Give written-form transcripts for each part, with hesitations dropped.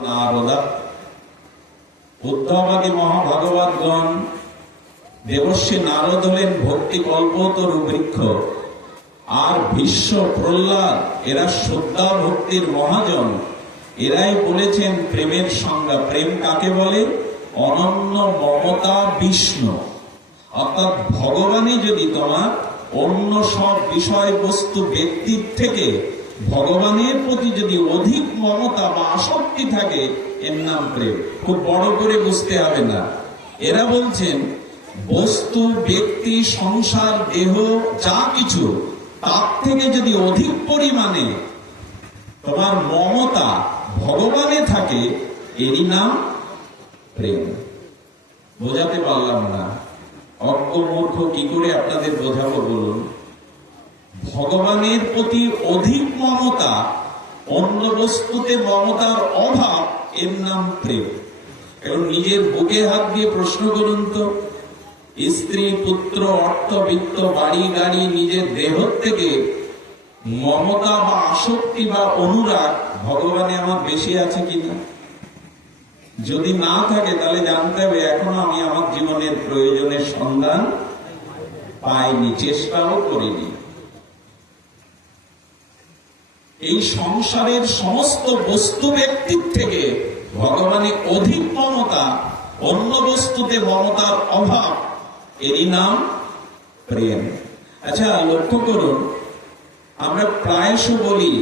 নারদা উদ্ধবাদী মহাভাগবতগণ দেবর্ষি নারদ হলেন ভক্তি কল্পতরু বৃক্ষ, আর ভীষ্ম প্রহ্লাদ এরা শ্রদ্ধা ভক্তির মহাজন। এরাই বলেছেন প্রেমের সংজ্ঞা। প্রেম কাকে বলে? অনন্য মমতা বিষ্ণু, অর্থাৎ ভগবানে যদি তোমার অন্য সব বিষয়বস্তু ব্যক্তির থেকে ভগবানের প্রতি যদি অধিক মমতা বা আসক্তি থাকে, এর নাম প্রেম। খুব বড় করে বুঝতে হবে না। এরা বলছেন বস্তু, ব্যক্তি, সংসার, দেহ যা কিছু তার থেকে যদি অধিক পরিমাণে তোমার মমতা ভগবানে থাকে, এরই নাম প্রেম। বোঝাতে পারলাম না? অজ্ঞ মূর্খ কি করে আপনাদের বোঝাবো বলুন? ভগবানের প্রতি অধিক মমতা, অন্য বস্তুতে মমতার অভাব, এর নাম প্রেম। এবং নিজের বুকে হাত দিয়ে প্রশ্ন করুন তো, স্ত্রী, পুত্র, অর্থ, বিত্ত, বাড়ি, গাড়ি, নিজের দেহ থেকে মমতা বা আসক্তি বা অনুরাগ ভগবানে আমার বেশি আছে কিনা? যদি না থাকে তাহলে জানতে হবে এখনো আমি আমার জীবনের প্রয়োজনের সন্ধান পাইনি, চেষ্টাও করিনি। এই সংসারের সমস্ত বস্তু ব্যক্তির থেকে ভগবানের অধিক মমতা, অন্য বস্তুতে মমতার অভাব, এরই নাম প্রেম। আচ্ছা, লক্ষ্য করুন, আমরা প্রায়শ বলি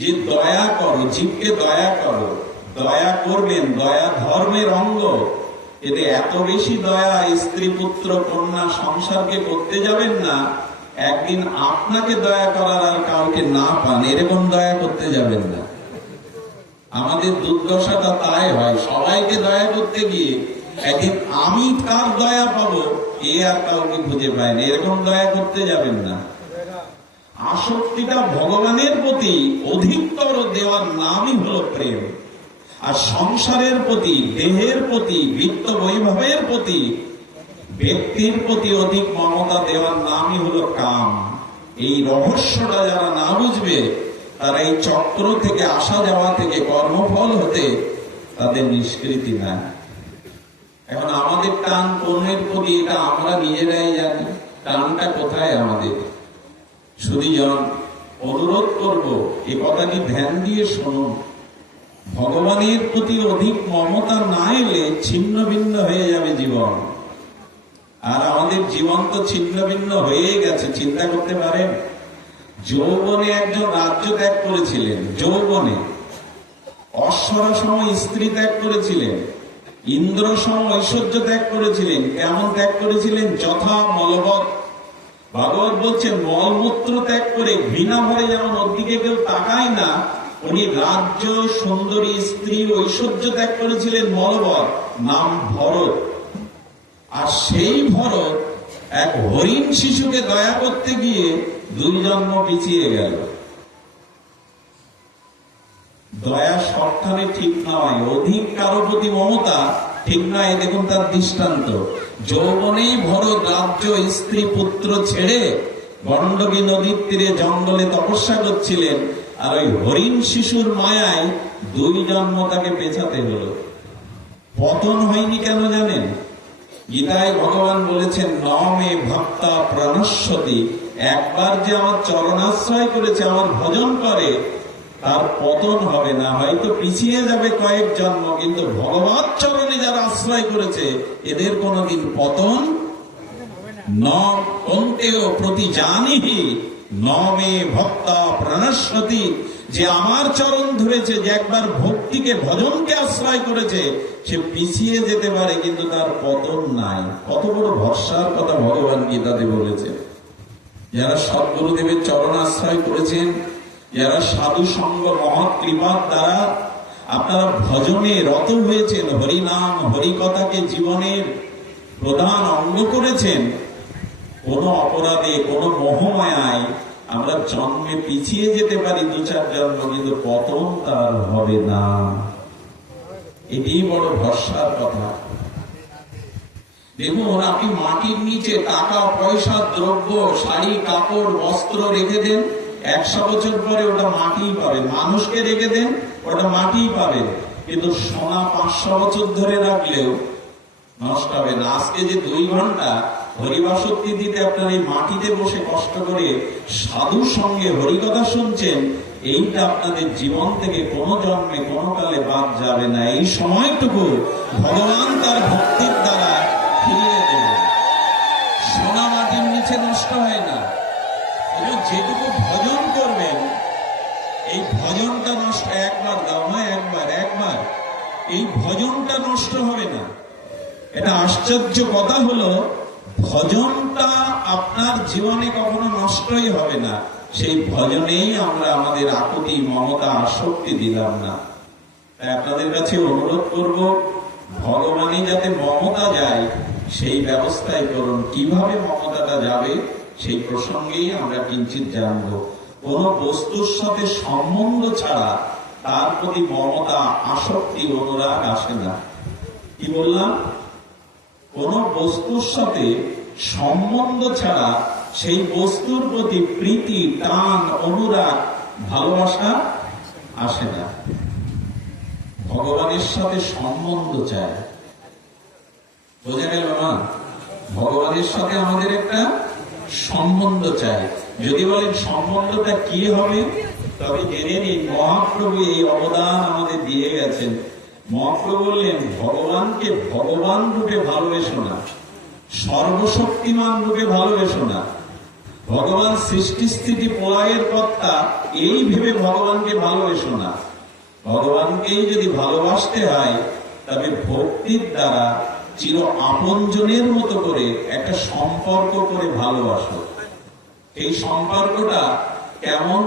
যে দয়া করো, জীবকে দয়া করো, দয়া করবেন, দয়া ধর্মের অঙ্গ। এতে এত বেশি দয়া স্ত্রী, পুত্র, কন্যা, সংসারকে করতে যাবেন না, একদিন আপনাকে দয়া করার আর কাউকে না পান, এরকম দয়া করতে যাবেন না। আমাদের দুর্দশাটা তাই হয়, সবাইকে দয়া করতে গিয়ে একদিন আমি কার দয়া পাবো এ আর কাউকে খুঁজে পায় না, এরকম দয়া করতে যাবেন না। আসক্তিটা ভগবানের প্রতি অধিকতর দেওয়ার নামই হলো প্রেম। আর সংসারের প্রতি, দেহের প্রতি, বিত্ত বৈভবের প্রতি, ব্যক্তির প্রতি অধিক মমতা দেওয়ার নামই হলো কাম। এই রহস্যটা যারা না বুঝবে, তারা এই চক্র থেকে, আসা যাওয়া থেকে, কর্মফল হতে তাদের নিষ্কৃতি নাই। এখন আমাদের টান কোনের প্রতি, এটা আমরা নিজেরাই জানি টানটা কোথায় আমাদের। সুধীজন, অনুরোধ করব এ কথাটি ধ্যান দিয়ে শুনুন। ভগবানের প্রতি অধিক মমতা না এলে ছিন্ন ভিন্ন হয়ে যাবে জীবন। আর আমাদের জীবন তো ছিন্ন ভিন্ন হয়ে গেছে, চিন্তা করতে পারেন। যৌবনে একজন রাজ্য ত্যাগ করেছিলেন, যৌবনে অশ্বরা সম স্ত্রী ত্যাগ করেছিলেন, ইন্দ্র সম ঐশ্বর্য ত্যাগ করেছিলেন। কেমন ত্যাগ করেছিলেন? যথা মলবৎ। ভাগবত বলছে মলমূত্র ত্যাগ করে, ঘৃণা ভরে যেমন ওর দিকে কেউ তাকায় না, উনি রাজ্য, সুন্দরী স্ত্রী, ঐশ্বর্য ত্যাগ করেছিলেন মলবৎ, নাম ভরত। আর সেই ভরত এক হরিণ শিশুকে দয়া করতে গিয়ে 2 জন্ম পিছিয়ে গেল। দয়া সবখানে ঠিক নয়, অধিক কারো প্রতি মমতা ঠিক নয়। দেখুন তার দৃষ্টান্ত। যৌবনেই ভরত রাজ্য, স্ত্রী, পুত্র ছেড়ে গণ্ডকী নদীর তীরে জঙ্গলে তপস্যা করছিলেন, আর ওই হরিণ শিশুর মায়ায় 2 জন্ম তাকে পেছাতে হলো। পতন হয়নি কেন জানেন? গীতায় ভগবান বলেছেন নমে ভক্তা প্রণশ্যতি, একবার যে আমার চরণাশ্রয় করেছে, আমার ভজন করে, তার পতন হবে না। হয়তো পিছিয়ে যাবে কয়েক জন্ম, কিন্তু ভগবৎ চরণে যারা আশ্রয় করেছে এদের কোনদিন পতন ন কন্তেও প্রতি জানিহি নমে ভক্তা প্রণশ্যতি। যে আমার চরণ ধরেছে, যে একবার ভক্তিকে, ভজনকে আশ্রয় করেছে, সে পিছিয়ে যেতে পারে কিন্তু তার পতন নাই। কত বড় ভরসার কথা ভগবান গীতাতে বলেছে। যারা সদ্গুরুদেবের চরণ আশ্রয় করেছেন, যারা সাধু সঙ্গ মহৎ কৃপার দ্বারা আপনারা ভজনে রত হয়েছেন, হরিনাম হরিকথাকে জীবনের প্রধান অঙ্গ করেছেন, কোন অপরাধে, কোন মোহমায়ায় আমরা জন্মে পিছিয়ে যেতে পারি 2-4 জন্ম, কিন্তু পতন তার হবে না। এটাই বড় ভরসার কথা। দেখুন, আপনি মাটির নিচে টাকা, পয়সা, দ্রব্য, শাড়ি, কাপড়, বস্ত্র রেখে দেন, 100 বছর পরে ওটা মাটিই পাবে। মানুষকে রেখে দেন, ওটা মাটিই পাবেন, কিন্তু সোনা 500 বছর ধরে রাখলেও নষ্ট হবে না। আজকে যে 2 ঘন্টা হরিবাসক্তি দিতে আপনার এই মাটিতে বসে কষ্ট করে সাধুর সঙ্গে হরিকথা শুনছেন, এইটা আপনাদের জীবন থেকে কোনো জন্মে কোনো কালে বাদ যাবে না। এই সময়টুকু ভগবান তার ভক্তির দ্বারা ফিরিয়ে দেবেন। সোনা মাটির নিচে নষ্ট হয় না, এবং যেটুকু ভজন করবেন এই ভজনটা নষ্ট, একবার দাও না, একবার এই ভজনটা নষ্ট হবে না। এটা আশ্চর্য কথা হলো, ভজনটা আপনার জীবনে কখনো নষ্টই হবে না। সেই ভজনেই আমরা আমাদের আকুতি, মমতা, আসক্তি দিলাম না। তাই আপনাদের কাছে অনুরোধ করব, ভগবানই যাতে মমতা যায় সেই ব্যবস্থাই করুন। কিভাবে মমতাটা যাবে সেই প্রসঙ্গেই আমরা কিঞ্চিত জানব। কোন বস্তুর সাথে সম্বন্ধ ছাড়া তার প্রতি মমতা, আসক্তি, অনুরাগ আসে না। কি বললাম? কোন বস্তুর সাথে সম্বন্ধ ছাড়া সেই বস্তুর প্রতি প্রীতি, টান, অনুরাগ, ভালোবাসা আসে না। ভগবানের সাথে সম্বন্ধ চায়, বোঝা গেল না? ভগবানের সাথে আমাদের একটা সম্বন্ধ চাই। যদি বলেন সম্বন্ধটা কি হবে, তবে জেনে নিন মহাপ্রভু এই অবদান আমাদের দিয়ে গেছেন। মহাপ্রভু বললেন, ভগবানকে ভগবান রূপে ভালোবেসো না, সর্বশক্তিমান রূপে ভালোবেসো না। ভগবান সৃষ্টি স্থিতি প্রলয়ের কর্তা, এই ভেবে ভগবানকে ভালোবেসো না। ভগবানকেই যদি ভালোবাসতে হয়, তবে ভক্তির দ্বারা চির আপনজনের মতো করে একটা সম্পর্ক করে ভালোবাসো। এই সম্পর্কটা কেমন?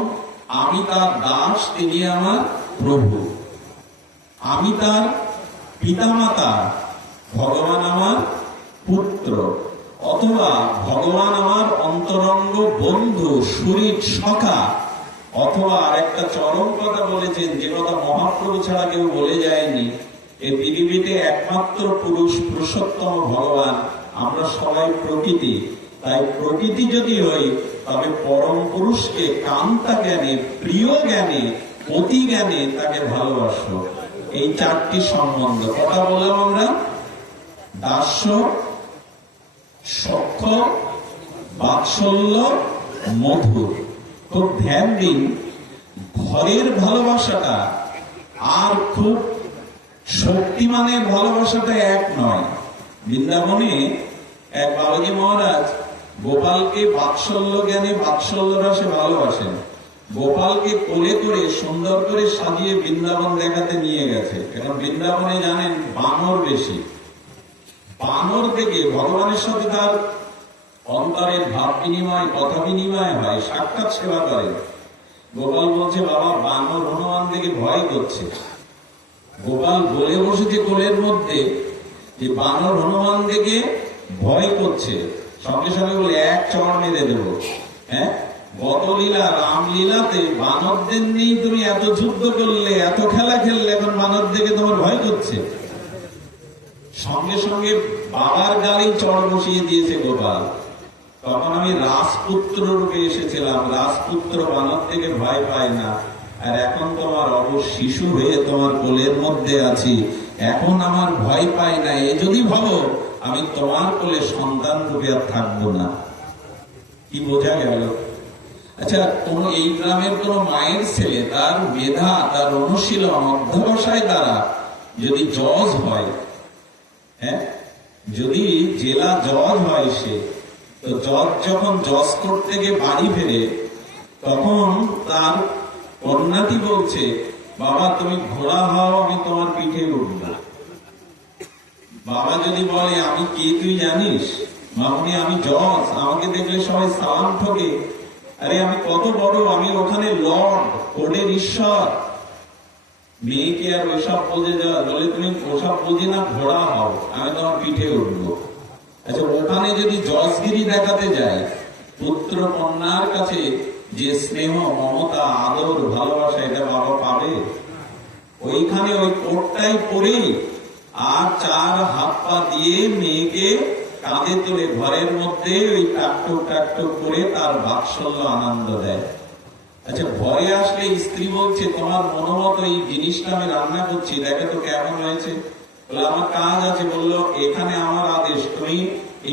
আমি তার দাস, তিনি আমার প্রভু। আমি তার পিতামাতা, ভগবান আমার পুত্র। অথবা ভগবান আমার অন্তরঙ্গ বন্ধু, শরীর সখা। অথবা আরেকটা চরম কথা বলেছেন, যে কথা মহাপ্রভু ছাড়া কেউ বলে যায়নি, এই পৃথিবীতে একমাত্র পুরুষ, পুরুষোত্তম ভগবান, আমরা সবাই প্রকৃতি। তাই প্রকৃতি যদি হই, তবে পরম পুরুষকে কান্তা জ্ঞানে, প্রিয় জ্ঞানে, অতি জ্ঞানে তাকে ভালোবাসো। এই 4টি সম্বন্ধ কথা বললাম আমরা। দাস্য, সখ্য, বাৎসল্য, মধুর। খুব ধ্যান দিন, ঘরের ভালোবাসাটা আর খুব শক্তিমানের ভালোবাসাটা এক নয়। বৃন্দাবনে এক বাবাজি মহারাজ গোপালকে বাৎসল্য জ্ঞানে, বাৎসল্য রসে ভালোবাসেন। গোপালকে কোলে করে সুন্দর করে সাজিয়ে বৃন্দাবন দেখাতে নিয়ে গেছে। এখন বৃন্দাবনে জানেন বানর বেশি। বানর থেকে ভগবানের সাথে তার অন্তরের ভাব বিনিময়, কথা বিনিময় হয়, সাক্ষাৎ সেবা করে। গোপাল বলছে, বাবা বানর হনুমান থেকে ভয় করছে। গোপাল বলে বসেছে কোলের মধ্যে যে বানর হনুমান থেকে ভয় করছে। সঙ্গে সঙ্গে বলে, এক চড় মেরে দেবো। হ্যাঁ, গত লীলা রামলীলাতে বানরদের নিয়ে তুমি এত যুদ্ধ করলে, এত খেলা খেললে, এখন বানর দেখে তোমার ভয় করছে। সঙ্গে সঙ্গে বাবার গালেই চড় বসিয়ে দিয়েছে গোপাল। তখন আমি রাজপুত্র রূপে এসেছিলাম, রাজপুত্র বানর থেকে ভয় পায় না। আর এখন তোমার অবশ শিশু হয়ে তোমার কোলের মধ্যে আছি, এখন আমার ভয় পায় না। এ যদি ভাবো আমি তোমার কোলে সন্তান রূপে আর থাকবো না। কি বোঝা গেল? আচ্ছা, কোন এই গ্রামের কোন মায়ের ছেলে তার মেধা, তার অনুশীলন, অধ্যবসায় দ্বারা যদি জজ হয়, হ্যাঁ, যদি জেলা জজ হয়, সে তো জজ যখন জজ কোর্ট থেকে বাড়ি ফেরে, তখন তার কন্যাটি বলছে, বাবা তুমি ঘোড়া হও, আমি তোমার পিঠে উঠব। বাবা যদি বলে, আমি কে তুই জানিস? মামনি আমি জজ, আমাকে দেখলে সবাই সালাম ঠকে। আরে আমি কত বড়, আমি ওখানে লর্ড, কোর্টের ঈশ্বর। মেয়েকে আর ওইসব বোঝে যাওয়া বলে, তুমি ওসব বোঝে না, ঘোড়া হও, আমি তোমার পিঠে উঠবো। আচ্ছা, ওখানে যদি জজগিরি দেখাতে যায়, পুত্র কন্যার কাছে যে স্নেহ, মমতা, আদর, ভালোবাসা, এটা বাবা পাবে? ওইখানে ওই কোটটাই পরেই আর 4 হাত পা দিয়ে মেয়েকে কাঁধে তুলে ঘরের মধ্যে ওই টাকটুক টাকটুক করে তার বাৎসল্য আনন্দ দেয়। আচ্ছা, ঘরে আসলে স্ত্রী বলছে তোমার মনোমত এই জিনিসটা আমি রান্না করছি, দেখে তো কেমন হয়েছে। বলে আমার কাজ আছে, বললো এখানে আমার আদেশ, তুমি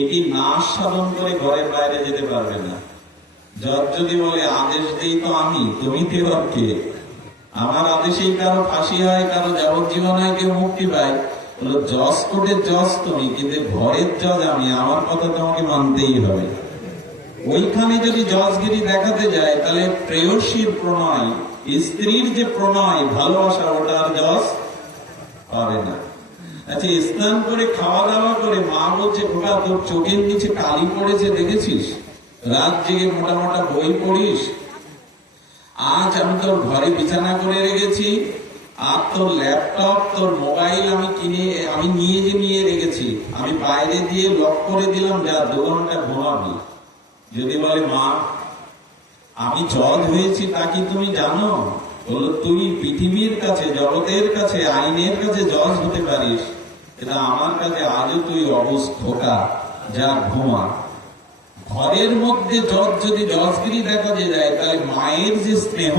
এটি না সাধন করে ঘরের বাইরে যেতে পারবে না। জজ যদি বলে আদেশ দেই তো আমি, তুমি দেওয়ার কে? আমার আদেশেই কারো ফাঁসি হয়, কারো যাবজ্জীবন হয়, কেউ মুক্তি পায়। বললো জজ কোর্টের জজ তুমি, কিন্তু ঘরের জজ আমি, আমার কথা তোমাকে মানতেই হবে। ওইখানে যদি জজগিরি দেখাতে যায়, তাহলে প্রেয়সীর প্রণয়, স্ত্রীর যে প্রণয় ভালোবাসা, ওটা আর জজ পাবে না। আচ্ছা, স্নান করে খাওয়া দাওয়া করে মা বলছে খোকা তোর চোখের নিচে কালি পড়েছে দেখেছিস? রাত জেগে মোটা মোটা বই পড়িস, আজ আমি তোর ঘরে বিছানা করে রেখেছি, আর তোর ল্যাপটপ তোর মোবাইল আমি নিয়ে রেখেছি, আমি বাইরে দিয়ে লক করে দিলাম, যা 2 ঘন্টা ঘুমাবি। যদি বলে মা আমি জজ হয়েছি তা কি তুমি জানো? বলো তুই পৃথিবীর কাছে, জগতের কাছে, আইনের কাছে জজ হতে পারিস, এটা আমার কাছে আজও তুই অবস্থা, যা ঘুমা। ঘরের মধ্যে জজ যদি জজগিরি দেখাতে যায়, তাহলে মায়ের যে স্নেহ,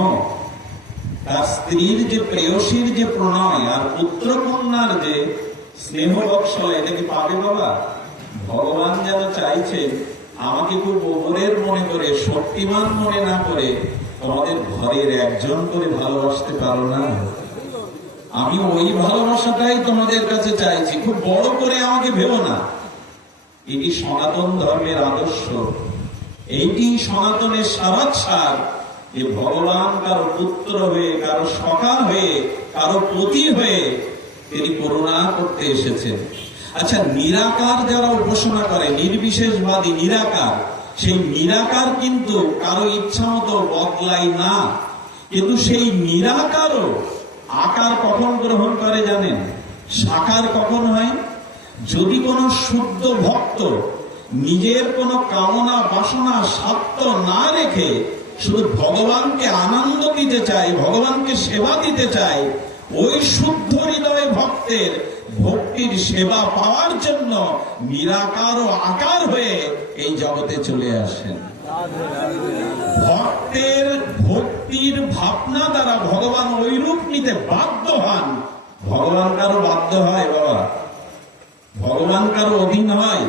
তার স্ত্রীর যে প্রেয়সীর যে প্রণয়, আর পুত্র কন্যার যে স্নেহ বৎসল, এটাকে পাবে বাবা? ভগবান যেন চাইছে আমাকে খুব ওপরের মনে করে, শক্তিমান মনে না করে তোমাদের ঘরের একজন করে ভালোবাসতে পারো না? আমি ওই ভালোবাসাটাই তোমাদের কাছে চাইছি, খুব বড় করে আমাকে ভেবো না। এটি সনাতন ধর্মের আদর্শ, এইটি সনাতনের সারাৎসার, যে ভগবান কারো পুত্র হয়ে, কারো সখা হয়ে, কারো পতি হয়ে তিনি করুণা করতে এসেছেন। আচ্ছা, নিরাকার যারা উপাসনা করে, নির্বিশেষবাদী নিরাকার, সেই নিরাকার কিন্তু কারো ইচ্ছা মতো বদলায় না, কিন্তু সেই নিরাকারও আকার কখন গ্রহণ করে জানেন? সাকার কখন হয়? যদি কোন শুদ্ধ ভক্ত নিজের কোন কামনা বাসনা স্বার্থ না রেখে শুধু ভগবানকে আনন্দ দিতে চায়, ভগবানকে সেবা দিতে চায়, ওই শুদ্ধ হৃদয় ভক্তের ভক্তির সেবা পাওয়ার জন্য নিরাকার ও আকার হয়ে এই জগতে চলে আসেন। ভক্তের ভক্তির ভাবনা দ্বারা ভগবান ওই রূপ নিতে বাধ্য হন। ভগবান কারো বাধ্য হয় বাবা? ভগবান কারো অধীন হয়?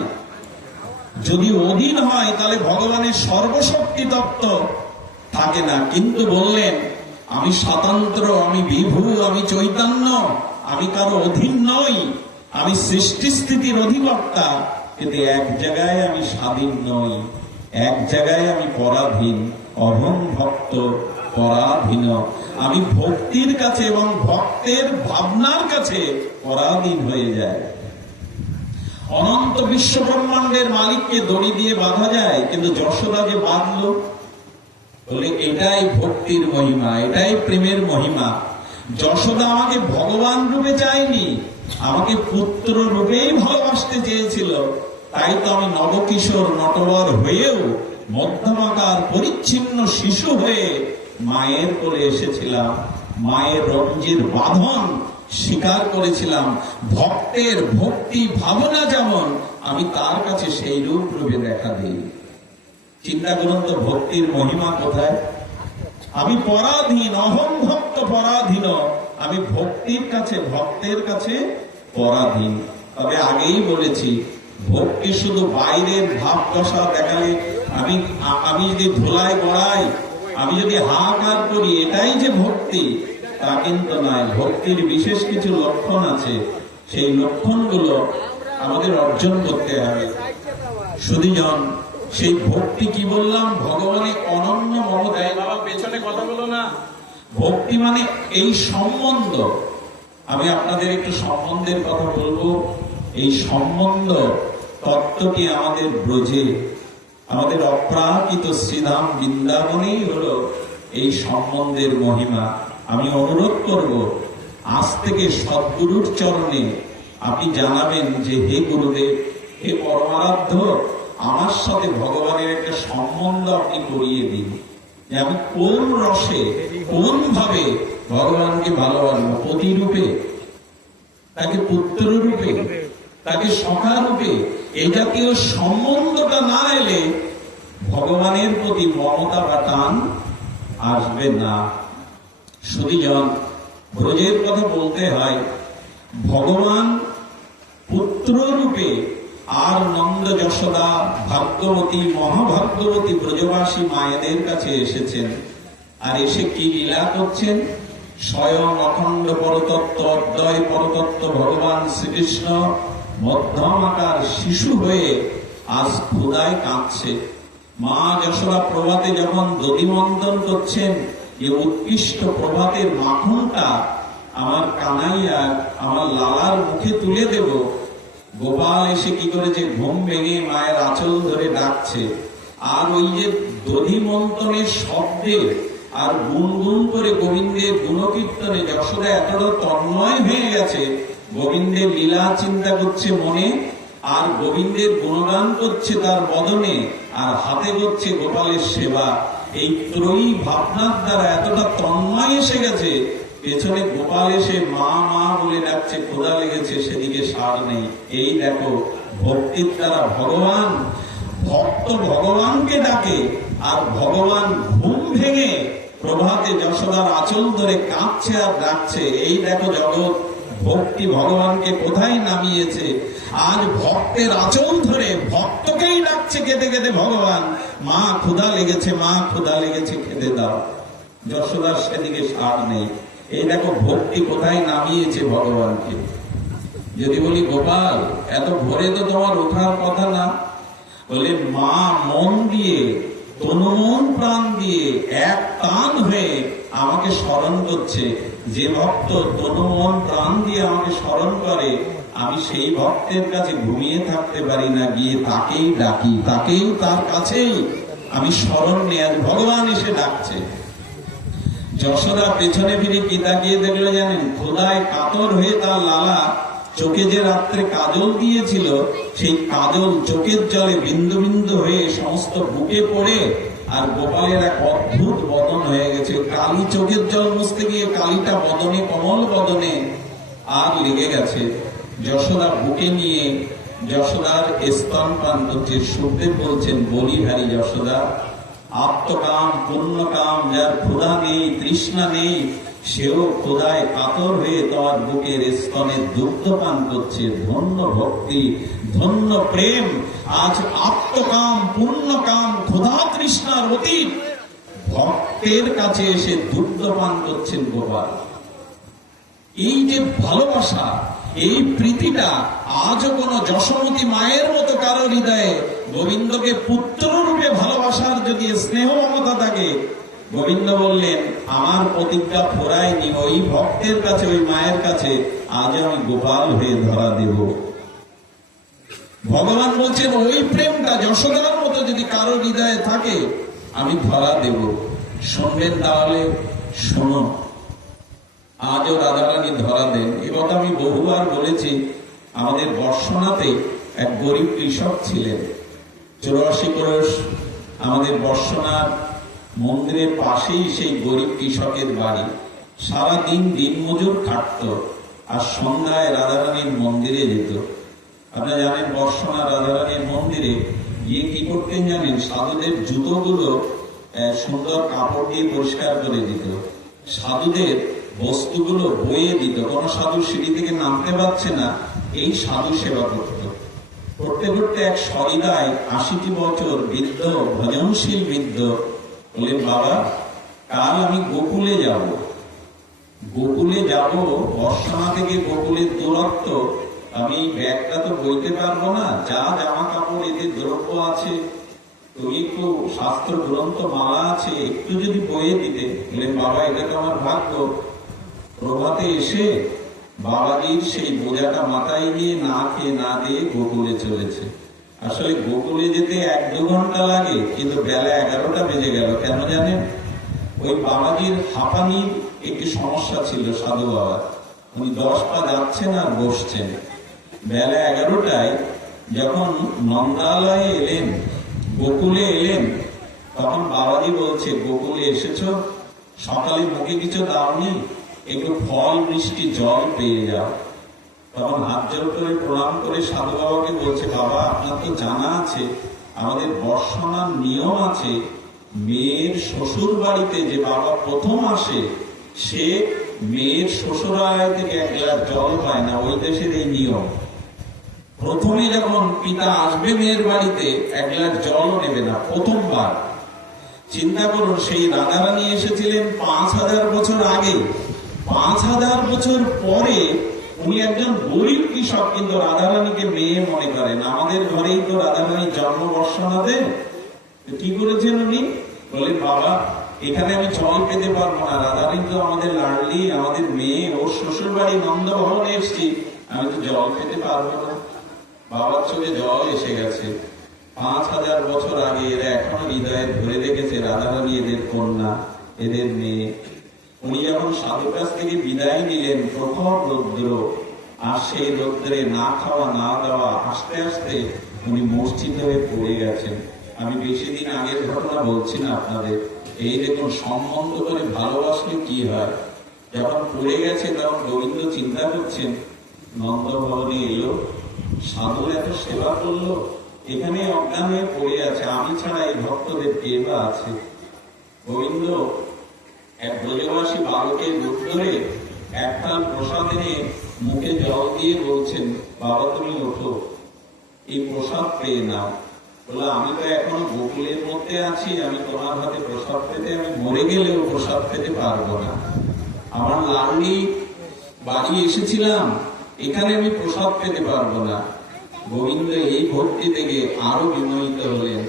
যদি অধীন হয় তাহলে ভগবানের সর্বশক্তি তত্ত্ব থাকে না। কিন্তু বললেন আমি স্বতন্ত্র, আমি বিভু, আমি চৈতন্য, আমি কারো অধীন নই, আমি সৃষ্টি স্থিতির অধিকর্তা, কিন্তু এক জায়গায় আমি স্বাধীন নই, এক জায়গায় আমি পরাধীন। অহং ভক্ত পরাধীন, আমি ভক্তির কাছে এবং ভক্তের ভাবনার কাছে পরাধীন হয়ে যায়। অনন্ত বিশ্ব ব্রহ্মাণ্ডের মালিককে দড়ি দিয়ে বাঁধা যায়, কিন্তু যশোদা যে বাঁধলো, বলে এটাই ভক্তির মহিমা, এটাই প্রেমের মহিমা। যশোদা আমাকে ভগবান রূপে চায়নি, আমাকে পুত্র রূপেই ভালোবাসতে চেয়েছিল। তাই তো আমি নবকিশোর নটবর হয়েও মধ্যমাকার পরিচ্ছিন্ন শিশু হয়ে মায়ের কোলে এসেছিলাম, মায়ের রঞ্জির বাঁধন স্বীকার করেছিলাম। ভক্তের ভক্তি ভাবনা যেমন, আমি তার কাছে সেই রূপ রূপে দেখা দিই। চিন্তা করুন তো ভক্তির মহিমা কোথায়? আমি পরাধীন, অহং ভক্ত পরাধীন, আমি ভক্তির কাছে, ভক্তের কাছে পরাধীন। তবে আগেই বলেছি, ভক্তি শুধু বাইরের ভাব কষা দেখালে, আমি যদি ধুলায় গড়াই, আমি যদি হাহাকার করি, এটাই যে ভক্তি, তা কিন্তু নয়। ভক্তির বিশেষ কিছু লক্ষণ আছে, সেই লক্ষণগুলো আমাদের অর্জন করতে হবে। শুধুজন সেই ভক্তি কি বললাম? ভগবানের অনন্য মমতা। বাবা পেছনে কথা বলো না। ভক্তি মানে এই সম্বন্ধ। আমি আপনাদের একটু সম্বন্ধের কথা বলবো। এই সম্বন্ধ তত্ত্বটি আমাদের ব্রজে, আমাদের অপ্রাকৃত শ্রীধাম বৃন্দাবনেই হলো এই সম্বন্ধের মহিমা। আমি অনুরোধ করব, আজ থেকে সদ্গুরুর চরণে আপনি জানাবেন যে হে গুরুদেব, হে পরমারাধ্য, আমার সাথে ভগবানের একটা সম্বন্ধ আপনি করিয়ে দিন, যে আমি কোন রসে, কোন ভাবে ভগবানকে ভালোবাসবো। পতি রূপে, তাকে পুত্র রূপে, তাকে সখা রূপে। এই জাতীয় সম্বন্ধটা না এলে ভগবানের প্রতি মমতা বা টান আসবে না। সুধীজন, ব্রজের কথা বলতে হয়, ভগবান পুত্র রূপে আর নন্দ যশোদা ভাগ্যবতী মহাভাগ্যবতী ব্রজবাসী মায়েদের কাছে এসেছেন। আর এসে কি লীলা করছেন? স্বয়ং অখণ্ড পরতত্ত্ব অদ্বয় পরতত্ত্ব ভগবান শ্রীকৃষ্ণ মধ্যম আকার শিশু হয়ে আজ ক্ষুধায় কাঁদছে। মা যশোদা প্রভাতে যখন দধিমন্থন করছেন, যে উৎকৃষ্ট প্রভাতের মাখনটা আমার কানাইয়া আমার লালার মুখে তুলে দেব, গোপাল এসে কি করেছে, ঘুম ভেঙে মায়ের আঁচল ধরে ডাকছে। আর ওই যে দধিমন্থনের শব্দে আর গুনগুন করে গোবিন্দের গুণকীর্তনে যশোদা এতটা তন্ময় হয়ে গেছে, গোবিন্দের লীলা চিন্তা করছে মনে, আর গোবিন্দের গুণগান করছে তার বদনে, আর হাতে করছে গোপালের সেবা। এই ত্রয়ী ভাবনার দ্বারা এতটা তন্ময় এসে গেছে, পেছনে গোপাল এসে মা মা বলে ডাকছে, ক্ষুধা লেগেছে, সেদিকে সার নেই। এই দেখো, ভক্তির দ্বারা ভগবান, ভক্ত ভগবানকে ডাকে, আর ভগবান ঘুম ভেঙে প্রভাতে যশোদার আঁচল ধরে কাঁদছে আর ডাকছে। এই দেখো জগৎ, ভক্তি ভগবানকে কোথায় নামিয়েছে। আজ ভক্তের আঁচল ধরে ভক্তকেই ডাকছে কেঁদে কেঁদে ভগবান, মা ক্ষুধা লেগেছে, মা ক্ষুধা লেগেছে, খেতে দাও। যশোদার সেদিকে সার নেই। এই দেখো ভক্তি কোথায় নামিয়েছে ভগবানকে। যদি বলি গোপাল, এত ভোরে তো তোমার ওঠার কথা না, বলে মা মন দিয়ে, তনু মন প্রাণ দিয়ে এক টান হয়ে আমাকে স্মরণ করছে। যে ভক্ত তনু মন প্রাণ দিয়ে আমাকে স্মরণ করে, আমি সেই ভক্তের কাছে ঘুমিয়ে থাকতে পারি না, গিয়ে তাকেই ডাকি, তাকেই তার কাছেই আমি স্মরণ নিয়ে। আজ ভগবান এসে ডাকছে। যশোদা পেছনে ফিরে কি তাকিয়ে দেখলো জানেন? ক্ষুধায় কাতর হয়ে তার লালা চোখে যে রাত্রে কাজল দিয়েছিল, সেই কাজল চোখের জলে বিন্দু বিন্দু হয়ে সমস্ত বুকে পড়ে, আর গোপালের এক অদ্ভুত বদন হয়ে গেছে। কালি চোখের জল মুছতে গিয়ে কালিটা বদনে, কমল বদনে আর লেগে গেছে। যশোদা বুকে নিয়ে যশোদার স্তনপান করছে। সুখদেব বলছেন, বলি ভারী যশোদা, আত্মকাম পুণ্যকাম যার ক্ষুধা নেই, তৃষ্ণা নেই, সেও ক্ষুধায় কাতর হয়ে তোমার বুকের স্তনে দুগ্ধ পান করছে। ধন্য ভক্তি, ধন্য প্রেম। আজ আত্মকাম পুণ্যকাম ক্ষুধা তৃষ্ণার অতীত ভক্তের কাছে এসে দুগ্ধ পান করছেন গোপাল। এই যে ভালোবাসা, এই প্রীতিটা আজও কোন যশোমতী মায়ের মতো কারো হৃদয়ে গোবিন্দকে পুত্র রূপে ভালোবাসার যদি স্নেহ মমতা থাকে, গোবিন্দ বললেন, আমার প্রতিজ্ঞা ফোরায়নি, ওই ভক্তের কাছে, ওই মায়ের কাছে আজ আমি গোপাল হয়ে ধরা দেব। ভগবান বলছেন, ওই প্রেমটা যশোদার মতো যদি কারো হৃদয়ে থাকে, আমি ধরা দেব। শুনবেন তাহলে? শোনো। আজও রাধারানী ধরা দেন। এ কথা আমি বহুবার বলেছি। আমাদের বর্ষনাতে এক গরিব কৃষক ছিলেন। 84 ক্রোশ আমাদের বর্ষনার মন্দিরের পাশেই সেই গরিব কৃষকের বাড়ি। সারাদিন দিনমজুর খাটত, আর সন্ধ্যায় রাধারানীর মন্দিরে যেত। আপনারা জানেন, বর্ষনা রাধারানীর মন্দিরে গিয়ে কি করতেন জানেন? সাধুদের জুতোগুলো সুন্দর কাপড় দিয়ে পরিষ্কার করে দিত, সাধুদের বস্তুগুলো বয়ে দিত। কোন সাধু সিঁড়ি থেকে নামতে পারছে না, এই সাধু সেবা করত। করতে করতে এক সরিদায় 80 বছর বৃদ্ধ, ভজনশীল বৃদ্ধ বললেন, বাবা কাল আমি গোকুলে যাব। গোকুলে যাব, বর্ষনা থেকে গোকুলের দূরত্ব, আমি ব্যাগটা তো বইতে পারবো না, যা জামা কাপড় এতে দ্রব্য আছে, তুমি একটু শাস্ত্র গ্রন্থ মালা আছে, একটু যদি বয়ে দিতে। বললেন, বাবা এটা তো আমার ভাগ্য। প্রভাতে এসে বাবাজির সেই বোঝাটা মাথায় নিয়ে না খেয়ে না দিয়ে গোকুলে চলেছে। আসলে গোকুলে যেতে 1-2 ঘন্টা লাগে, কিন্তু বেলা 11টা বেজে গেল। কেন জানেন? ওই বাবাজির হাঁপানির একটি সমস্যা ছিল সাধু বাবার। উনি 10 পা যাচ্ছেন আর বসছেন। বেলা 11টায় যখন নন্দালয়ে এলেন, গোকুলে এলেন, তখন বাবাজি বলছে, গোকুলে এসেছো, সকালে মুখে কিছু দাওনি, একটু ফল মিষ্টি জল পেয়ে যাও। তখন হাত জোর করে প্রণাম করে সাধু বাবাকে বলছে, বাবা আপনার তো জানা আছে আমাদের বর্ষনার নিয়ম আছে, মেয়ের শ্বশুর বাড়িতে যে বাবা প্রথম আসে, সে মেয়ের শ্বশুরালয় থেকে এক গ্লাস জল পায় না। ওই দেশের এই নিয়ম, প্রথমে যখন পিতা আসবে মেয়ের বাড়িতে এক গ্লাস জল নেবে না প্রথমবার। চিন্তা করুন, সেই রাধারানী এসেছিলেন 5000 বছর আগে, 5000 বছর পরে উনি একজন গরিব কৃষক, কিন্তু রাধারানীকে মেয়ে মনে করেন। আমাদের ঘরেই তো রাধারানী জন্মবর্ষণা দেন। কি করেছেন উনি? বলেন, বাবা এখানে আমি জল পেতে পারবো না, রাধারানী তো আমাদের লাডলি, আমাদের মেয়ে, ওর শ্বশুর বাড়ি নন্দভবনে এসছি, আমি তো জল পেতে পারবো না। বাবার চোখে জল এসে গেছে। 5000 বছর আগে এরা এখনো হৃদয়ে ধরে রেখেছে রাধারানী এদের কন্যা, এদের মেয়ে। উনি যখন সাধুর কাছ থেকে বিদায় নিলেন, প্রখর রৌদ্র, আর সেই রৌদ্রে না খাওয়া না দেওয়া, আস্তে আস্তে উনি মূর্ছিত হয়ে পড়ে গেছেন। আমি বেশি দিন আগের ঘটনা বলছি না আপনাদের। এই দেখুন, সম্বন্ধ করে ভালোবাসলে কি হয়। যখন পড়ে গেছে তখন গোবিন্দ চিন্তা করছেন, নন্দভবনে এলো, সাধুর এত সেবা করলো, এখানে অজ্ঞান হয়ে পড়ে আছে, আমি ছাড়া এই ভক্তদের কে বা আছে। গোবিন্দ এক ব্রজবাসী বালকের রূপ ধরে একটা প্রসাদ এনে মুখে জল দিয়ে বলছেন, বাবা তুমি ওঠো, এই প্রসাদ পেয়ে নাও। বলে, আমি তো এখনো গোকুলের মধ্যে আছি, আমি তোমার হাতে প্রসাদ পেতে, আমি মরে গেলেও প্রসাদ পেতে পারবো না। আমার লাডলি বাড়ি এসেছিলাম, এখানে আমি প্রসাদ পেতে পারবো না। গোবিন্দ এই ভক্তি থেকে আরো বিমোহিত হলেন।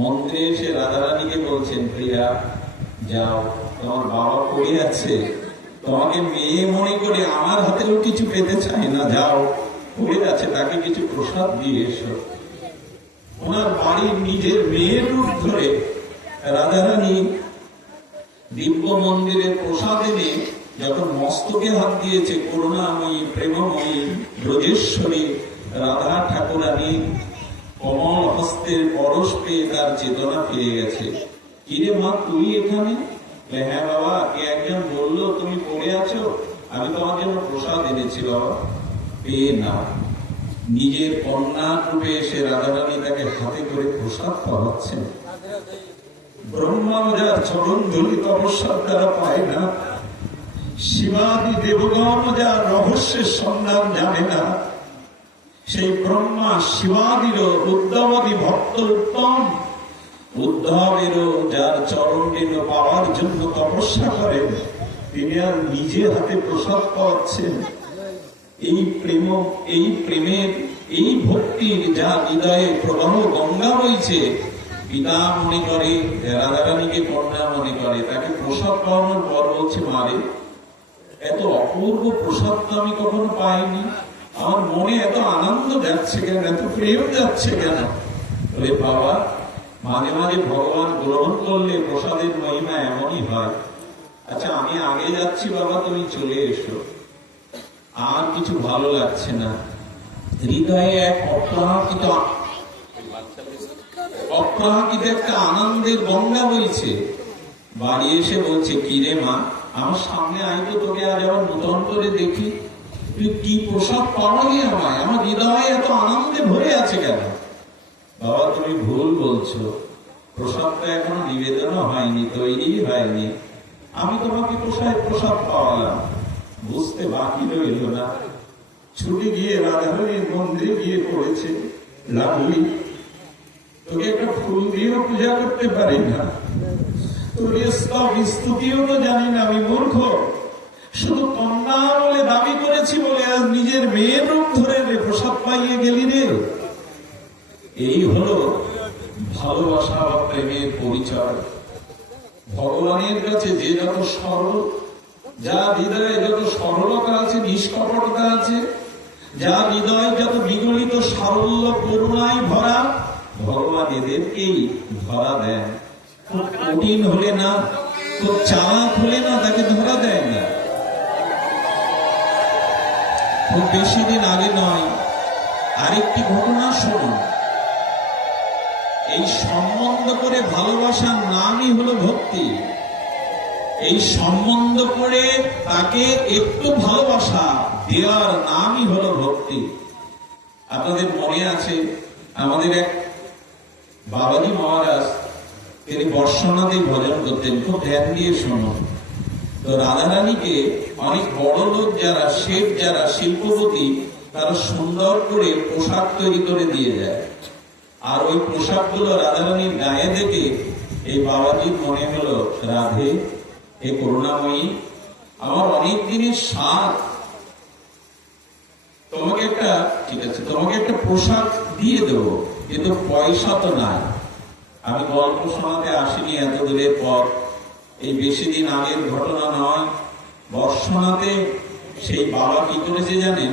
মন্দিরে এসে রাধারানীকে বলছেন, প্রিয়া যাও, তোমার বাবা পড়ে আছে, তোমাকে মেয়ে মনে করে আমার হাতেও কিছু পেতে চাই না, যাও, পড়ে আছে, তাকে কিছু প্রসাদ দিয়ে এসো। ওনার বাড়ির নিজের মেয়ের রূপ ধরে রাধারানী দিব্য মন্দিরের প্রসাদ এনে যখন মস্তকে হাত দিয়েছে, করুণাময়ী প্রেমময়ী ব্রজেশ্বরী রাধা ঠাকুরানী কমল হস্তের পরশ পেয়ে তার চেতনা ফিরে গেছে। কিরে মা, তুই এখানে? হ্যাঁ বাবা, কে একজন বললো তুমি পড়ে আছো, আমি তোমার জন্য প্রসাদ এনেছি, বাবা পেয়ে নাও। নিজের কন্যা রূপে এসে রাধারানী তাকে হাতে করে প্রসাদ খাওয়াচ্ছেন। ব্রহ্মা যার চরণ ধুলি তপস্যার দ্বারা পায় না, শিবাদি দেবগণ যার রহস্যের সন্ধান জানে না, সেই ব্রহ্মা শিবাদিরও উদ্ধবাদী ভক্ত উত্তম, উদ্ধবেরও যার চরণ পাওয়ার জন্য তপস্যা করেন, তিনি আর নিজে হাতে প্রসাদ পাওয়াচ্ছেন। এই প্রেম, এই প্রেমের, এই ভক্তির যা হৃদয়ে প্রবাহ গঙ্গা রয়েছে, পিতা মনে করে, রাধারানীকে কন্যা মনে করে, তাকে প্রসাদ পাওয়ানোর পর বলছে, মারে এত অপূর্ব প্রসাদ তো আমি কখনো পাইনি, আমার মনে এত আনন্দ যাচ্ছে কেন, এত প্রেম যাচ্ছে কেন? বলে, বাবা মাঝে মাঝে ভগবান গ্রহণ করলে প্রসাদের মহিমা এমনই হয়। আচ্ছা আমি আগে যাচ্ছি বাবা, তুমি চলে এসো, আর কিছু ভালো লাগছে না। হৃদয়ে এক অপ্রাকৃত একটা আনন্দের গঙ্গা বইছে। বাড়ি এসে বলছে, কিরে মা, আমার সামনে আই তো, তোকে আজ আবার নতুন করে দেখি, তুই কি প্রসাদ পাওয়ালি আমায়, আমার হৃদয়ে এত আনন্দে ভরে আছে কেন? বাবা তুমি ভুল বলছো, প্রসাদটা এখনো নিবেদন হয়নি, তৈরি হয়নি, আমি তোমাকে প্রসাদ পাওয়ালাম, বুঝতে বাকি রইল না। ছুটে গিয়ে রাধারানীর মন্দিরে গিয়ে পড়েছে, লাভলি তোকে একটা ফুল দিয়েও পূজা করতে পারি না, তোর স্তব স্তুতিও তো জানি না, আমি মূর্খ, শুধু কন্যা বলে দাবি করেছি বলে আজ নিজের মেয়ের রূপ ধরে প্রসাদ পাইয়ে গেলি রে। এই হলো ভালোবাসা বা প্রেমের পরিচয়। ভগবানের কাছে যে যত সরল, যার হৃদয়ে যত সরলতা আছে, নিষ্কপটতা আছে, যার হৃদয় যত বিগলিত সারল্য করুণায় ভরা, ভগবান এদেরকেই ধরা দেন। খুব কঠিন হলে না, খুব চালাক হলে না, তাকে ধরা দেয় না। খুব বেশি দিন আগে নয়, আরেকটি ঘটনা শুনুন। এই সম্বন্ধ করে ভালোবাসার নামই হলো ভক্তি। এই সম্বন্ধ করে তাকে একটু ভালোবাসা দেওয়ার নামই হলো ভক্তি। আপনাদের মনে আছে, আমাদের এক বাবাজি মহারাজ, তিনি বর্ষনাতেই ভজন করতেন। খুব ধ্যান দিয়ে শোনো। তো রাধারানীকে অনেক বড় লোক যারা, শেঠ যারা, শিল্পপতি, তারা সুন্দর করে পোশাক তৈরি করে দিয়ে যায়। আর ওই পোশাকগুলো রাধারানীর গায়ে দেখে এই বাবাজির মনে হলো, রাধে, এ করুণাময়ী, আমার অনেক দিনের স্বাদ, তোমাকে একটা, ঠিক আছে, তোমাকে একটা পোশাক দিয়ে দেবো, কিন্তু পয়সা তো নাই। আমি গল্প শোনাতে আসিনি এত দূরের পর, এই বেশি দিন আগের ঘটনা নয়। বর্ষনাতে সেই বাবা কি করেছে জানেন?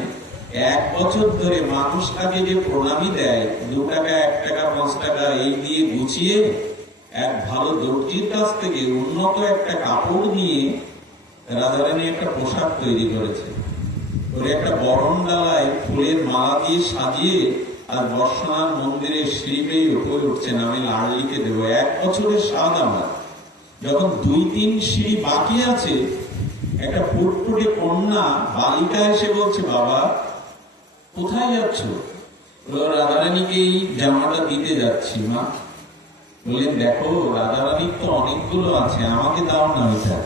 1 বছর ধরে মানুষটাকে যে প্রণামী দেয়, 2 টাকা, 1 টাকা, 5 টাকা, এই দিয়ে গুছিয়ে এক ভালো দর্জির কাছ থেকে উন্নত একটা কাপড় নিয়ে রাধারানী একটা পোশাক তৈরি করেছে। ওরে একটা বরণ ডালায় ফুলের মালা দিয়ে সাজিয়ে আর বর্ষনার মন্দিরের সিঁড়ি বেয়ে উপরে উঠছেন, আমি লাড়লিকে দেবো। 1 বছরের স্বাদ আমার। যখন 2-3 সিঁড়ি বাকি আছে, একটা ফুটফুটে কন্যা বালিকা এসে বলছে, বাবা কোথায় যাচ্ছ? রাধারানীকে এই জামাটা দিতে যাচ্ছি। মা বললেন, দেখো রাধারানীর তো অনেকগুলো আছে, আমাকে দাও না ওইটা।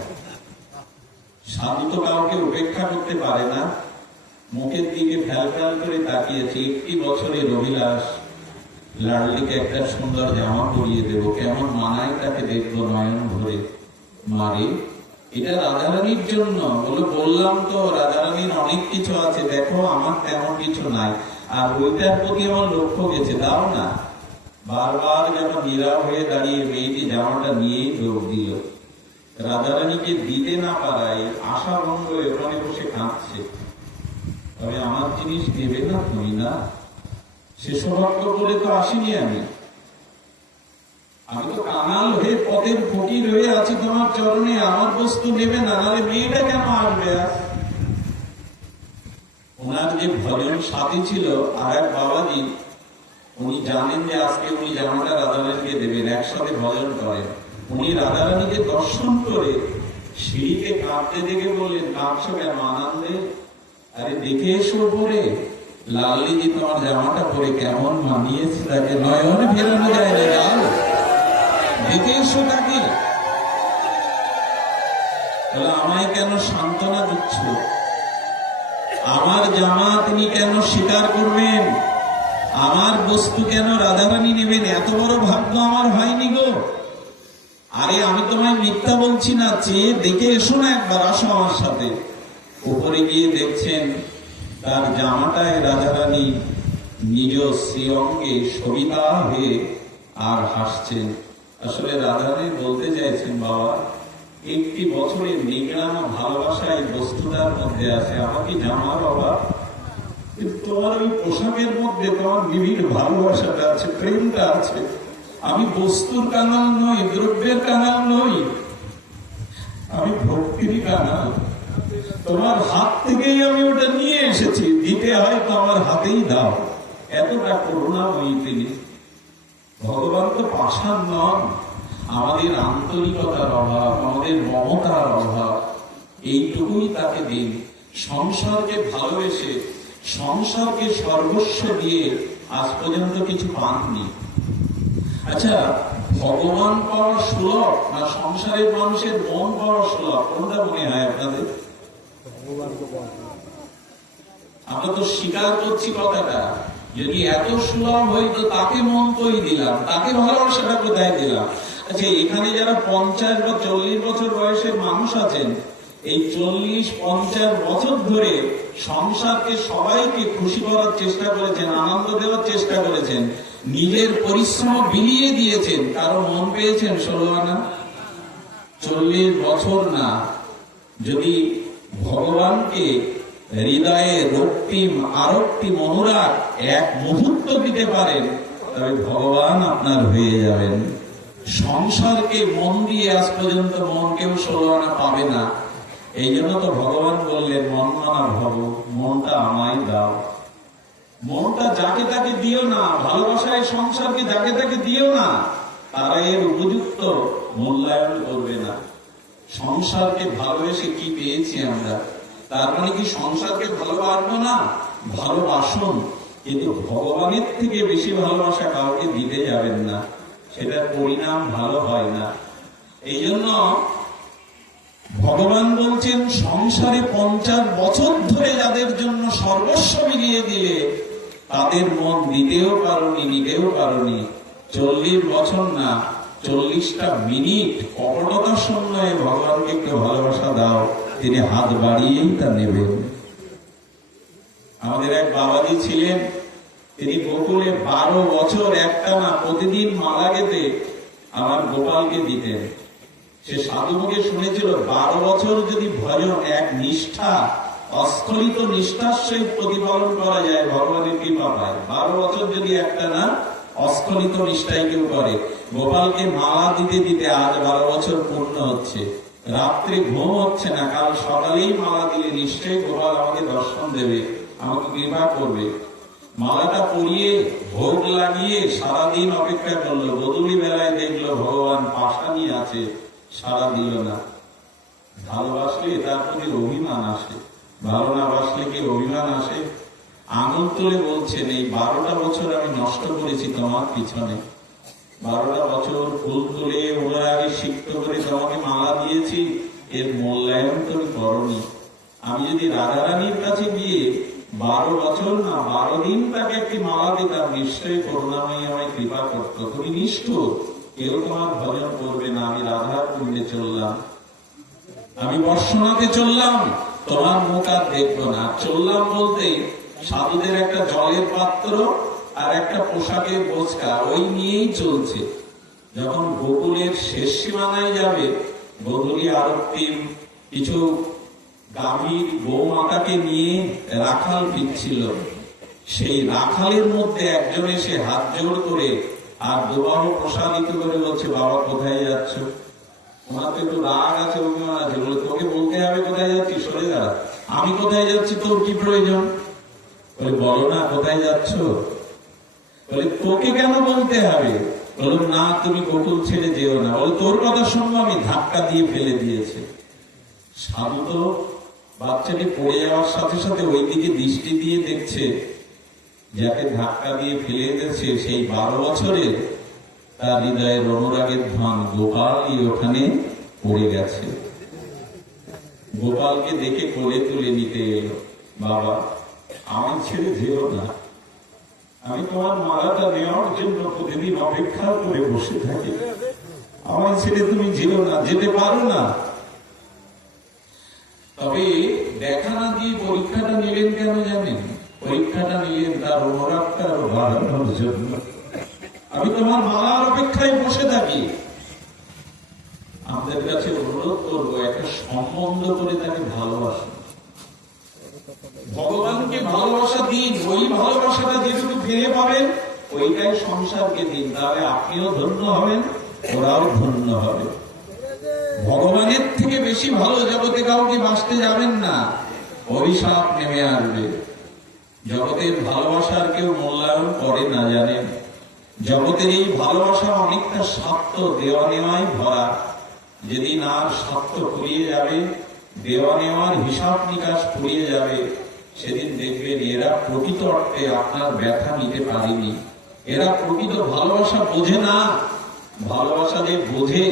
সাধু তো কাউকে উপেক্ষা করতে পারে না। মুখের দিকে ফ্যাল ফ্যাল করে তাকিয়েছে। 1 বছরের অভিলাষ, লাডলিকে একটা সুন্দর জামা পরিয়ে দেবো, কেমন মানায় তাকে দেখবো নয়ন ভরে। মারে, এটা রাধারানীর জন্য। বললাম তো রাধারানীর অনেক কিছু আছে, দেখো আমার তেমন কিছু নাই, আর ওইটার প্রতি আমার লক্ষ্য গেছে, দাও না। বারবার যখন নীরব হয়ে দাঁড়িয়ে মেয়েটি জামাটা নিয়েই দৌড় দিল। রাধারানীকে দিতে না পারায় আশা ভঙ্গ হয়ে ওখানে বসে কাঁদছে। তবে আমার জিনিস দেবে না তুমি? না, সে সৌভাগ্য করে তো আসিনি আমি। আমি তো কাঙাল হয়ে, পথের ফকির হয়ে আছি তোমার চরণে, আমার বস্তু নেবে না, নাহলে মেয়েটা কেন আসবে? ওনার যে ভজন সাথী ছিল আর এক বাবাজি, উনি জানেন যে আজকে উনি জামাটা রাধারানীকে দেবেন, একসাথে ভজন করেন। উনি রাধারানীকে দর্শন করে সিঁড়িতে কাঁদতে দেখে বললেন, কাঁদছো কেন? আনন্দে? আরে দেখে এসো পরে, লাল্লিজি তোমার জামাটা পরে কেমন মানিয়েছে, তাকে নয়নে ফেরানো যায় না, যাও দেখে এসো তাকে। তাহলে আমায় কেন সান্ত্বনা দিচ্ছ? আমার জামা তিনি কেন স্বীকার করবেন? আমার বস্তু কেন রাধারানী নেবেন? এত বড় ভাগ্য আমার হয়নি গো। আরে আমি তোমায় মিথ্যা বলছি না, চেয়ে দেখে এসো না একবার, আসো আমার সাথে। উপরে গিয়ে দেখছেন তার জামাটায় রাধারানী নিজ শ্রীঅঙ্গে সবিতা হয়ে আর হাসছেন। আসলে রাধারানী বলতে চাইছেন, বাবা 1 বছরের নিগ্রাম ভালোবাসা এই বস্তুটার মধ্যে আছে, আমাকে জামার অভাব, কিন্তু তোমার ওই পোশাকের মধ্যে তোমার নিবিড় ভালোবাসাটা আছে, প্রেমটা আছে। আমি বস্তুর কাঙাল নই, দ্রব্যের কাঙাল নই, আমি ভক্তির কাঙাল। তোমার হাত থেকেই আমি ওটা নিয়ে এসেছি, দিতে হয় তো আমার হাতেই দাও। এতটা করুণাময়ী তিনি। ভগবান তো পাষাণ নন। আমাদের আন্তরিকতার অভাব, আমাদের মমতার অভাব, এইটুকুই তাকে দিন। সংসারকে ভালোবেসে, সংসারকে সর্বস্ব দিয়ে আজ পর্যন্ত কিছু পাননি। আচ্ছা, ভগবান পাওয়া সুলভ না সংসারের মানুষের মন পাওয়া সুলভ? কোনটা মনে হয় আপনাদের? আমরা তো স্বীকার করছি কথাটা। যদি এত সুলভ হইতো, তাকে মন কই দিলাম, তাকে ভালোবাসাটা কোথায় দিলাম? আচ্ছা, এখানে যারা 50 বা 40 বছর বয়সের মানুষ আছেন, এই 40-50 বছর ধরে সংসারকে, সবাইকে খুশি করার চেষ্টা করেছেন, আনন্দ দেওয়ার চেষ্টা করেছেন, নিজের পরিশ্রম বিলিয়ে দিয়েছেন, কারো মন পেয়েছেন 16 আনা? 40 বছর না। যদি ভগবানকে হৃদয়ে রক্তিম আরক্তিম অনুরাগ 1 মুহূর্ত দিতে পারেন, তবে ভগবান আপনার হয়ে যাবেন। সংসারকে মন দিয়ে আজ পর্যন্ত মন কেউ 16 আনা পাবে না। এই জন্য তো ভগবান বললেন, মন মানা ভব, মনটা আমায় দাও। মনটা যাকে তাকে দিও না, ভালোবাসায় সংসারকে যাকে তাকে দিও না, তারা এর উপযুক্ত মূল্যায়ন করবে না। সংসারকে ভালোবেসে কি পেয়েছি আমরা? তার মানে কি সংসারকে ভালোবাসবো না? ভালোবাসুন, কিন্তু ভগবানের থেকে বেশি ভালোবাসা কাউকে দিতে যাবেন না। সেটার পরিণাম ভালো হয় না। এই জন্য ভগবান বলছেন, সংসারে 50 বছর ধরে যাদের জন্য সর্বস্ব মিলিয়ে দিলে তাদের মন দিতেও পারোনি, নিতেও পারোনি। 40 বছর না, 40টা মিনিট কপটতার সন্ন্যায় ভগবানকে একটু ভালোবাসা দাও, তিনি হাত বাড়িয়েই তা নেবেন। আমাদের এক বাবাজি ছিলেন, তিনি গোকুলে 12 বছর একটানা প্রতিদিন মালা গেঁথে আমার গোপালকে দিতেন। সে সাধুমুখে শুনেছিল 12 বছর যদি ভজন এক নিষ্ঠা, অস্খলিত নিষ্ঠার সহিত প্রতিপালন করা যায়, ভগবানের কৃপা পায়। 12 বছর যদি একটানা অস্খলিত নিষ্ঠায় কেউ করে। গোপালকে মালা দিতে দিতে আজ 12 বছর পূর্ণ হচ্ছে। রাত্রে ঘুম হচ্ছে না, কাল সকালেই মালা দিলে নিশ্চয়ই গোপাল আমাকে দর্শন দেবে, আমাকে কৃপা করবে। মালাটা পরিয়ে ভোগ লাগিয়ে সারাদিন অপেক্ষা করলো। গোধূলি বেলায় দেখলো ভগবান পাশা নিয়ে আছে, সারা দিল না। ভালোবাসলে তার প্রতি অভিমান আসে, ভালো না বাসলে কি অভিমান আসে? আঙুল তুলে বলছেন, এই 12টা বছর আমি নষ্ট করেছি তোমার পিছনে। 12টা বছর ফুল তুলে ওরা আগে সিক্ত করে তোমাকে মালা দিয়েছি, এর মূল্যায়ন তুমি করনি। আমি যদি রাধারানীর কাছে গিয়ে 12 বছর না 12 দিন তাকে একটি মালা দিতাম, নিশ্চয়ই করুণাময়ী আমায় কৃপা করত। তুমি নিষ্ঠুর, কেউ তোমার ভজন করবে না। আমি রাধার কুণ্ডে চললাম, আমি বর্ষনাতে চললাম, তোমার মুখ আর দেখবো না। চললাম বলতে সাধুদের একটা জলের পাত্র আর একটা পোশাকের বোঝকা, ওই নিয়েই চলছে। যখন গোকুলের শেষ সীমানায় যাবে, গোধূলি আরক্তিম কিছু গাভীর বৌমাতাকে নিয়ে রাখাল ফিরছিল। সেই রাখালের মধ্যে একজন এসে হাত জোড় করে আর দুবাহু প্রসাদিত করে বলছে, বাবা কোথায় যাচ্ছ? ওনার তো একটু রাগ আছে, অভিমান আছে। বলে, তোকে বলতে হবে কোথায় যাচ্ছি, সরে যা। আমি কোথায় যাচ্ছি তোর কি প্রয়োজন? বলে, বলো না কোথায় যাচ্ছ? বলে, তোকে কেন বলতে হবে? বলো, না তুমি গোকুল ছেড়ে যেও না। বলে, তোর কথা শুনবো? আমি ধাক্কা দিয়ে ফেলে দিয়েছে। সাধু তো বাচ্চাটি পড়ে যাওয়ার সাথে সাথে ওই দিকে দৃষ্টি দিয়ে দেখছে, যাকে ধাক্কা দিয়ে ফেলে দিয়েছে সেই 12 বছরের তার হৃদয়ের অনুরাগের ধন গোপালই ওখানে পড়ে গেছে। গোপালকে দেখে কোলে তুলে নিতে এলো। বাবা, আমার ছেড়ে যেও না, আমি তোমার মালাটা নেওয়ার জন্য প্রতিদিন অপেক্ষা করে বসে থাকি। আমার ছেড়ে তুমি যেও না, যেতে পারো না। তবে দেখা না দিয়ে পরীক্ষাটা নিলেন কেন জানেন? পরীক্ষাটা নিলেন তার অনুরাগটা আরো বাড়ানোর জন্য। আমি তোমার মালার অপেক্ষায় বসে থাকি। আমাদের কাছে অনুরোধ করবো, একটা সম্বন্ধ করে তাকে ভালোবাসুন, ভগবানকে ভালোবাসা দিন। ওই ভালোবাসাটা যেটুকু ফিরে পাবেন ওইটাই সংসারকে দিন, তাহলে আপনিও ধন্য হবেন, ওরাও ধন্য হবে। ভগবানের থেকে বেশি ভালো জগতে কাউকে বাঁচতে যাবেন না, অভিশাপ নেমে আসবে। জগতের ভালোবাসার কেউ মূল্যায়ন করে না, জানেন? জগতের এই ভালোবাসা অনেকটা স্বার্থ দেওয়া নেওয়ায় ভরা। যেদিন আর স্বার্থ ফুরিয়ে যাবে, দেওয়া নেওয়ার হিসাব নিকাশ ফুরিয়ে যাবে, সেদিন দেখবেন এরা প্রকৃত অর্থে আপনার ব্যথা নিতে পারেনি। এরা প্রকৃত ভালোবাসা বোঝে না। ভালোবাসা যে বোঝে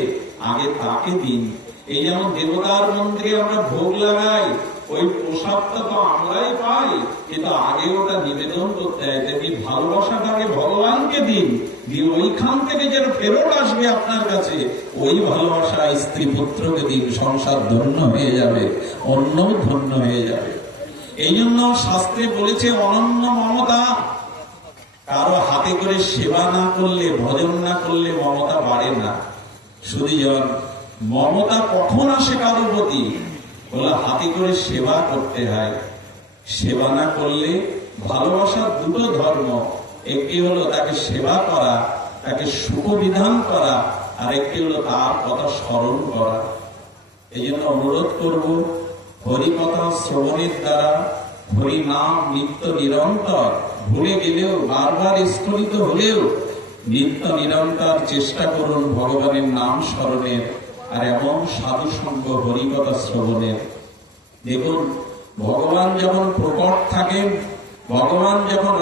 আগে তাকে দিন। এই যেমন দেবতার মন্দিরে আমরা ভোগ লাগাই, ওই প্রসাদটা তো আমরাই পাই, কিন্তু আগে ওটা নিবেদন করতে হয়। তেমনি ভালোবাসাটাকে ভগবানকে দিন, দিয়ে ওইখান থেকে যেন ফেরত আসবে আপনার কাছে, ওই ভালোবাসা স্ত্রী পুত্রকে দিন। সংসার ধন্য হয়ে যাবে, অন্য ধন্য হয়ে যাবে। এই জন্য শাস্ত্রে বলেছে অনন্য মমতা। কারো হাতে করে সেবা না করলে, ভজন না করলে মমতা বাড়ে না। শুধুজন মমতা কখন আসে কারোর প্রতি? বলে হাতে করে সেবা করতে হয়। সেবা না করলে, ভালোবাসার দুটো ধর্ম, একটি হলো তাকে সেবা করা, তাকে সুখবিধান করা, আর একটি হলো তার কথা স্মরণ করা। এই জন্য অনুরোধ করব, হরিকথা শ্রবণের দ্বারা, হরি নাম নিত্য নিরন্তর, ভুলে গেলেও বারবার স্খলিত হলেও নিত্য নিরন্তর চেষ্টা করুন ভগবানের নাম স্মরণের, আর এমন সাধু সঙ্গ হরিকথা শ্রবণের। দেখুন, ভগবান যখন প্রকট থাকেন, ভগবান যখন